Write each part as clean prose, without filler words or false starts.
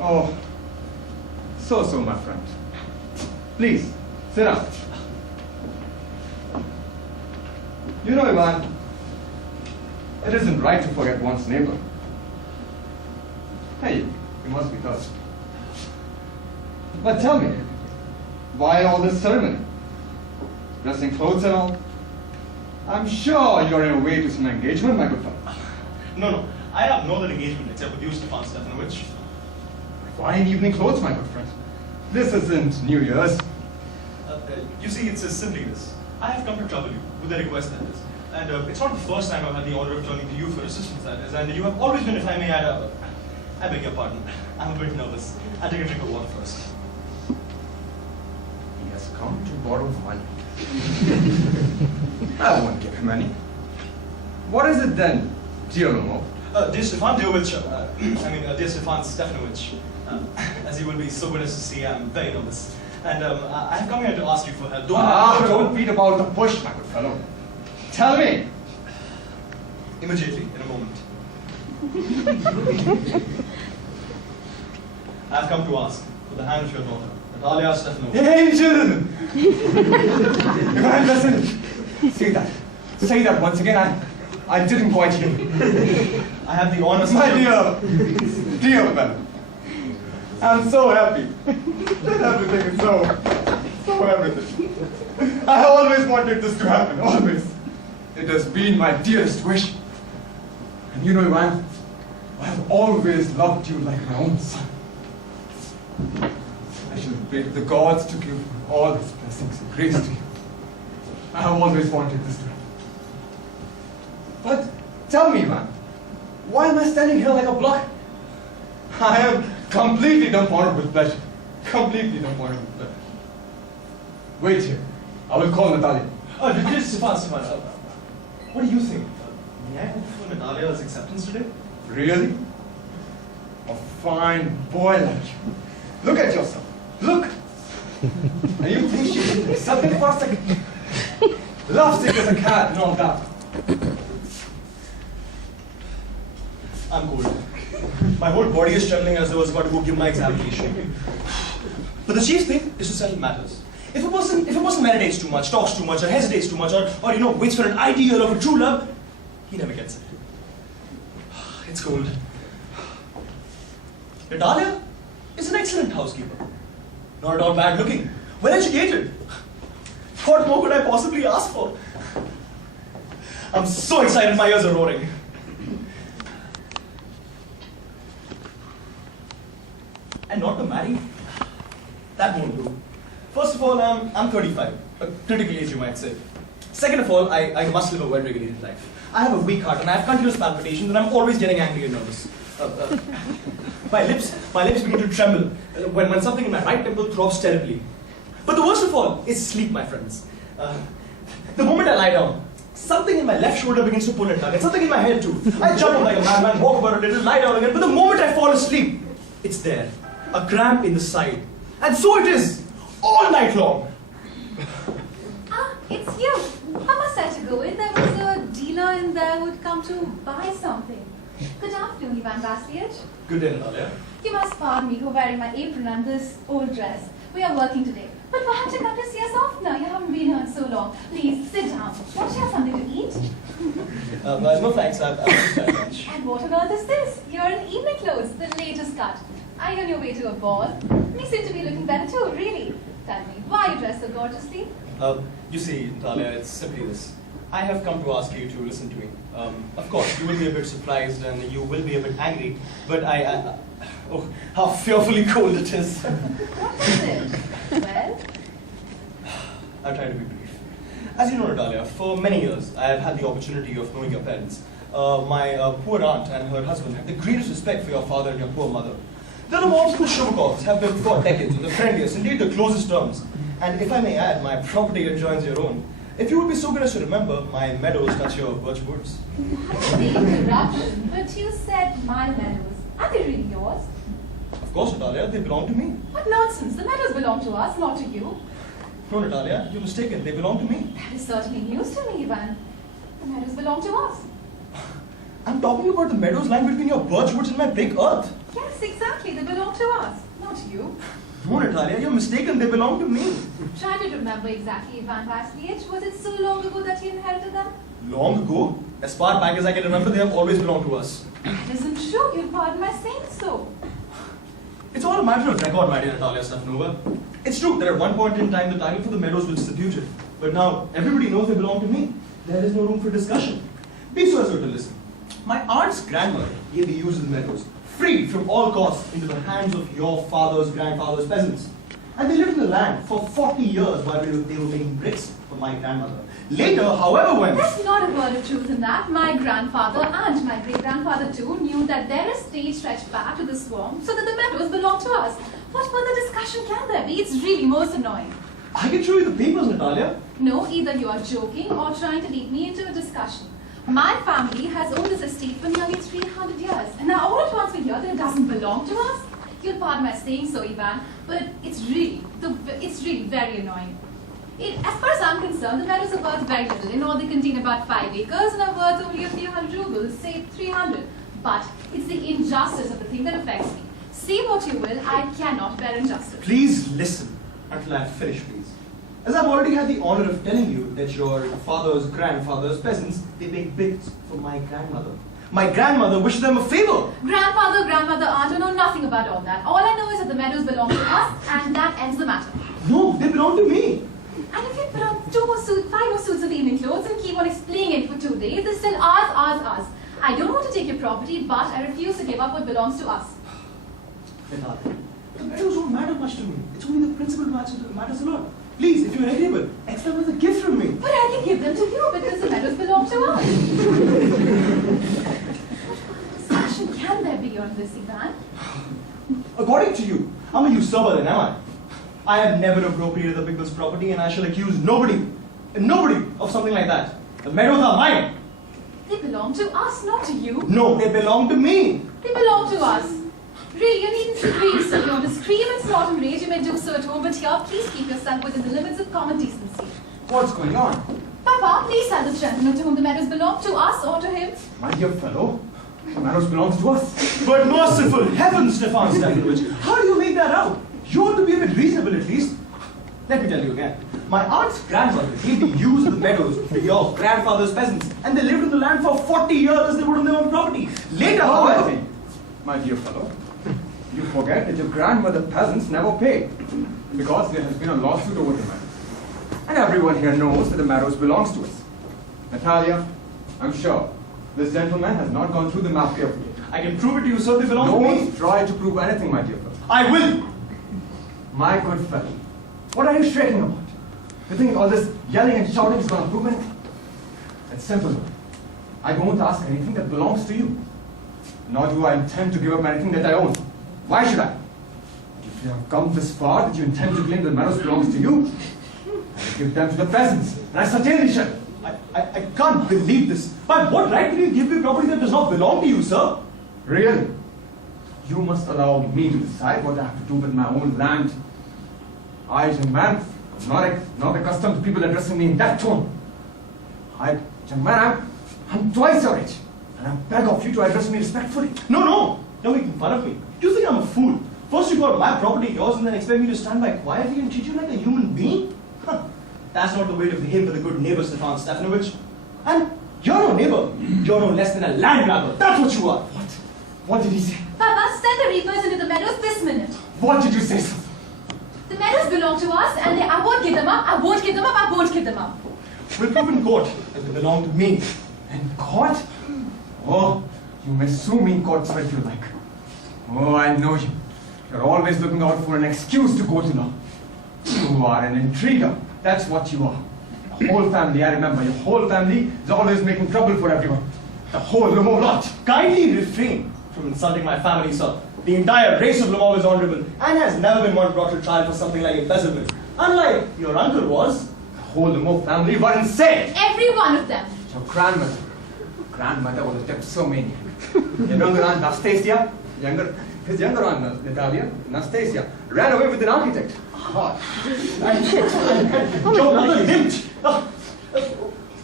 Oh, so, my friend. Please, sit down. You know, Ivan, it isn't right to forget one's neighbor. Hey, you must be thirsty. But tell me, why all this ceremony? Dressing clothes and all? I'm sure you're in a way to some engagement, my good fellow. No, I have no other engagement except with you, Stefan Stefanovich. Why in evening clothes, my good friend? This isn't New Year's. You see, it's simply this. I have come to trouble you with a request, that is. And it's not the first time I've had the honor of turning to you for assistance, that is. And you have always been, if I may add, I beg your pardon. I'm a bit nervous. I'll take a drink of water first. He has come to borrow money. I won't give him any. What is it then, dear Romo? Dear Stefan Deovich, dear Stefan Stefanovich, as you will be so good as to see, I'm very nervous. And I have come here to ask you for help. Don't beat about the bush, my good fellow. Tell me. Immediately, in a moment. I have come to ask for the hand of your daughter, Natalia Stefanovich. Angel! Ivan, listen. Say that once again. I didn't quite hear. I have the honor. My dear Ivan. I'm so happy. Everything is so everything. I always wanted this to happen, always. It has been my dearest wish. And you know, Ivan, I have always loved you like my own son. I shall pray to the gods to give all his blessings and grace to you. I have always wanted this to happen. But tell me, Ivan, why am I standing here like a block? I am completely dumbfounded with pleasure. Completely dumbfounded with pleasure. Wait here. I will call Natalia. Just Stefan, what do you think? May I hope for Natalia's acceptance today? Really? A fine boy like you. Look at yourself. Look! And you think she should accept it for a second? Lovesick as a cat and all that. I'm cold. My whole body is trembling as though I was about to go give my examination. But the chief thing is to settle matters. If a person meditates too much, talks too much, or hesitates too much, or waits for an ideal of a true love, he never gets it. It's cold. Natalia is an excellent housekeeper. Not at all bad looking. Well educated. What more could I possibly ask for? I'm so excited, my ears are roaring. And not to marry? That won't do. First of all, I'm 35, a critical age you might say. Second of all, I must live a well-regulated life. I have a weak heart and I have continuous palpitations and I'm always getting angry and nervous. My lips begin to tremble when something in my right temple throbs terribly. But the worst of all is sleep, my friends. The moment I lie down, something in my left shoulder begins to pull and tug, and something in my head too. I jump up like a madman, walk about a little, lie down again, but the moment I fall asleep, it's there. A cramp in the side. And so it is, all night long. It's you. How was I to go in? There was a dealer in there who'd come to buy something. Good afternoon, Ivan Vasilyevich. Good day, Natalia. You must pardon me for wearing my apron and this old dress. We are working today. But why have you come to see us off now? You haven't been here in so long. Please, sit down. Won't you have something to eat? No thanks, I've just had lunch. And what on earth is this? You're in evening clothes, the latest cut. Are you on your way to a ball? You seem to be looking better too, really. Tell me, why are you dressed so gorgeously? You see, Natalia, it's simply this. I have come to ask you to listen to me. Of course, you will be a bit surprised and you will be a bit angry, but oh, how fearfully cold it is. What is it? Well? I'll try to be brief. As you know, Natalia, for many years, I have had the opportunity of knowing your parents. My poor aunt and her husband have the greatest respect for your father and your poor mother. The Lemovsky Shubakovs have been for decades on the friendliest, indeed the closest terms. And if I may add, my property adjoins your own. If you would be so good as to remember, my meadows touch your birch woods. The interruption, but you said my meadows. Are they really yours? Of course, Natalia, they belong to me. What nonsense. The meadows belong to us, not to you. No, Natalia, you're mistaken. They belong to me. That is certainly news to me, Ivan. The meadows belong to us. I'm talking about the meadows lying between your birch woods and my big earth. Yes, exactly. They belong to you. No, Natalia, you're mistaken. They belong to me. Try to remember exactly Ivan Vasilievich. Was it so long ago that you inherited them? Long ago? As far back as I can remember, they have always belonged to us. That isn't true. You'll pardon my saying so. It's all a matter of record, my dear Natalia Stefanova. It's true that at one point in time, the title for the meadows was disputed. But now, everybody knows they belong to me. There is no room for discussion. Be so as to listen. My aunt's grandmother gave the use of the meadows, free from all costs, into the hands of your father's grandfather's peasants. And they lived in the land for 40 years while they were making bricks for my grandmother. Later, however, when... There's not a word of truth in that. My grandfather and my great-grandfather too knew that their estate stretched back to the swamp so that the meadows belonged to us. What further discussion can there be? It's really most annoying. I can show you the papers, Natalia. No, either you are joking or trying to lead me into a discussion. My family has owned this estate for nearly 300 years. And now all at once we hear that it doesn't belong to us? You'll pardon my saying so, Ivan, but it's really very annoying. As far as I'm concerned, the meadows are worth very little. In all, they contain about 5 acres and are worth only a few hundred rubles, say 300. But it's the injustice of the thing that affects me. Say what you will, I cannot bear injustice. Please listen until I have finished, please. As I've already had the honor of telling you that your father's grandfather's peasants, they make bricks for my grandmother. My grandmother wished them a favor. Grandfather, grandmother, aunt, I know nothing about all that. All I know is that the meadows belong to us, and that ends the matter. No, they belong to me. And if you put on 5 more suits of evening clothes and keep on explaining it for 2 days, it's still ours. I don't want to take your property, but I refuse to give up what belongs to us. Natalia, the meadows don't matter much to me. It's only the principle that matters a lot. Please, if you're agreeable, accept them as a gift from me. But I can give them to you because the meadows belong to us. What discussion can there be on this, Ivan? According to you, I'm a usurper then, am I? I have never appropriated the people's property and I shall accuse nobody of something like that. The meadows are mine. They belong to us, not to you. No, they belong to me. They belong to us. Really, you needn't scream, so you want to scream and snort and rage, you may do so at home, but here, please keep yourself within the limits of common decency. What's going on? Papa, please tell this gentleman to whom the meadows belong, to us or to him. My dear fellow, the meadows belongs to us. But merciful heavens, Stefan Stefanovich, how do you make that out? You ought to be a bit reasonable at least. Let me tell you again. My aunt's grandmother gave the use of the meadows to your grandfather's peasants, and they lived in the land for 40 years as they would on their own property. Later, however... My dear fellow, you forget that your grandmother peasants never paid, because there has been a lawsuit over the meadows. And everyone here knows that the meadows belongs to us. Natalia, I'm sure this gentleman has not gone through the map carefully. I can prove it to you, sir, they belong to me. Don't try to prove anything, my dear fellow. I will. My good fellow, what are you shaking about? You think all this yelling and shouting is going to prove anything? It's simple. I won't ask anything that belongs to you. Nor do I intend to give up anything that I own. Why should I? If you have come this far that you intend to claim the meadows belongs to you, I will give them to the peasants, and I certainly shall. I can't believe this. By what right will you give me property that does not belong to you, sir? Really? You must allow me to decide what I have to do with my own land. I, young man, am not accustomed to people addressing me in that tone. Young man, I'm twice your age, and I beg of you to address me respectfully. No, don't make fun of me. You think I'm a fool? First you got my property yours and then expect me to stand by quietly and treat you like a human being? Huh. That's not the way to behave with a good neighbor, Stefan Stefanovich. And you're no neighbor. You're no less than a land grabber. That's what you are. What did he say? Papa, send the reapers into the meadows this minute. What did you say, sir? The meadows belong to us, and I won't give them up, I won't give them up, I won't give them up. We'll prove in court that they belong to me. In court? Oh, you may sue me in court if you like. Oh, I know you. You're always looking out for an excuse to go to law. You are an intriguer. That's what you are. The whole family, I remember, your whole family is always making trouble for everyone. The whole Lemon lot. Kindly refrain from insulting my family, sir. The entire race of Lemon is honorable and has never been one brought to trial for something like embezzlement. Unlike your uncle was. The whole Lemon family were insane. Every one of them. Your grandmother was a dipsomaniac. Your younger aunt Nastasia, his younger aunt Natalia, Nastasia, ran away with an architect. God. Your mother lived.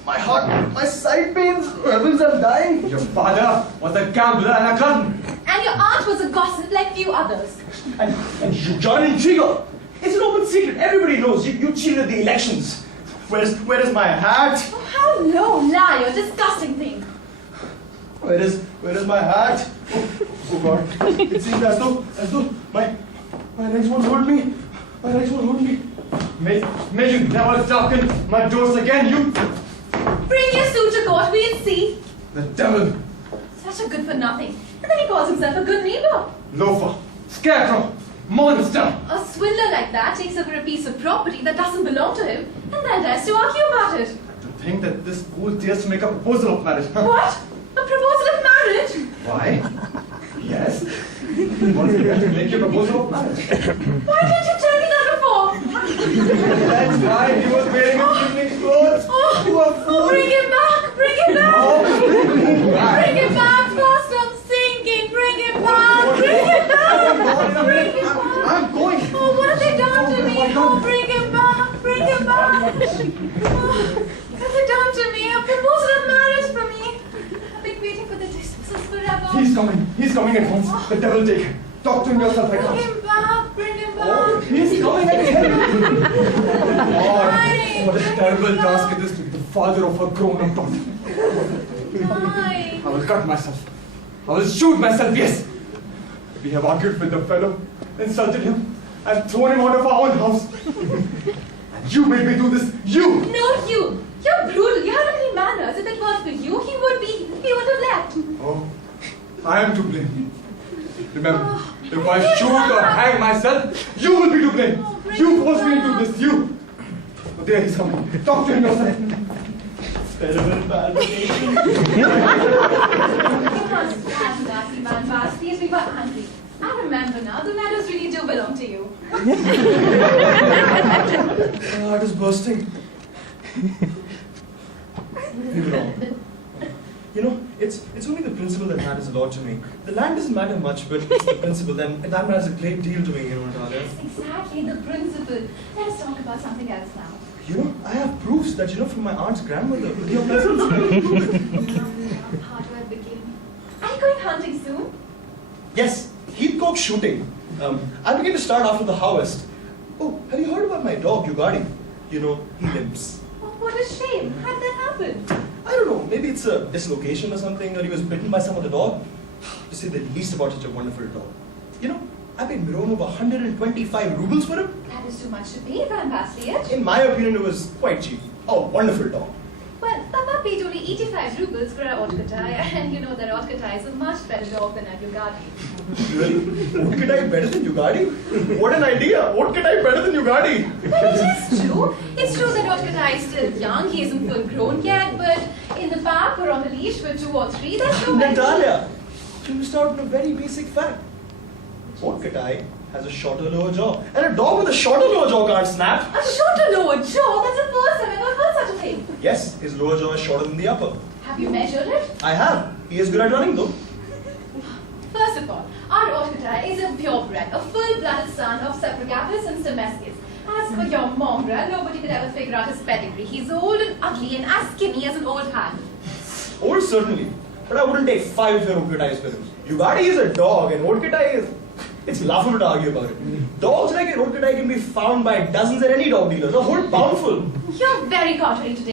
My heart, my side pains, heavens, I'm dying. Your father was a gambler and a glutton. And your aunt was a gossip like few others. And you join in trigger. It's an open secret. Everybody knows you cheated the elections. Where is my hat? Oh, how low, liar, disgusting thing. Where is my hat? Oh God! It seems as though my legs won't hold me. My legs won't hold me. May you never darken my doors again, you! Bring your suit to court, we'll see. The devil! Such a good for nothing. And then he calls himself a good neighbor. Loafer! Scarecrow! Monster! A swindler like that takes over a piece of property that doesn't belong to him and then dares to argue about it. To think that this fool dares to make a proposal of marriage. What? A proposal of marriage? Why? Yes. He wants to make you a proposal of marriage. Why didn't you tell me that before? That's why he was wearing his evening clothes. Poor fool. Bring him back! Bring him back! Bring him back! Fast, I'm sinking! Bring him back! Bring him back! Bring him back! I'm going. Oh, what have they done to me? Oh, bring him back! Bring him back! Oh, what have they done to me? A proposal of marriage for me. I've been waiting for this since forever. He's coming. He's coming at once. The devil take him. Talk to him yourself, I Bring can't. him back! Bring him back! Oh, he's coming again. Why? What a terrible task it is to be the father of a grown-up daughter. Why? I will cut myself. I will shoot myself, yes. We have argued with the fellow, insulted him, and thrown him out of our own house. And you made me do this, you! No, you! You're brutal. You haven't any manners. If it weren't for you, he would have left. Oh, I am to blame. Remember, if I shoot or hang myself, you will be to blame. Oh, bring You him forced me back. into this, you. Oh, there he's coming. Talk to him yourself. Terrible palpitation. You must stand, nasty man, fast. Yes, we were angry. I remember now. The medals really do belong to you. My heart is bursting. Leave it all. You know, it's only the principle that matters a lot to me. The land doesn't matter much, but it's the principle, and that matters a great deal to me, you know, Natalia. Yes, exactly. The principle. Let us talk about something else now. You know, I have proofs that, from my aunt's grandmother. Your presents. How do I begin? Are you going hunting soon? Yes, heathcock shooting. I begin to start after the harvest. Oh, have you heard about my dog, Ugadi? He limps. Oh, what a shame. How did that happen? I don't know, maybe it's a dislocation or something, or he was bitten by some other dog. To say the least about such a wonderful dog. I paid Miron over 125 rubles for him. That is too much to pay, Van Vasilievich. In my opinion, it was quite cheap. Oh, wonderful dog. Well, Papa paid only 85 rubles for a Otkatai, and you know that Otkatai is a much better dog than a Ugadi. Really? Otkatai better than Ugadi? What an idea! Otkatai better than Ugadi! Well, it is true. It's true that Otkatai is still young, he isn't full grown yet, but in the park or on the leash with 2 or 3, there's no way. Natalia, you missed out on a very basic fact. Otkatai has a shorter lower jaw, and a dog with a shorter lower jaw can't snap. A shorter lower jaw? That's the first time I've ever heard such a thing. Yes, his lower jaw is shorter than the upper. Have you measured it? I have. He is good at running though. First of all, our Otkatai is a purebred, a full-blooded son of Sapragatus and Semeskis. As for your mongrel, nobody could ever figure out his pedigree. He's old and ugly and as skinny as an old hand. Old certainly, but I wouldn't take 5 if your Otkatai for him. Ugadi is a dog, and Otkatai is... It's laughable to argue about it. Dogs like an Otkatai can be found by dozens at any dog dealers, a whole poundful. You're very contrary today.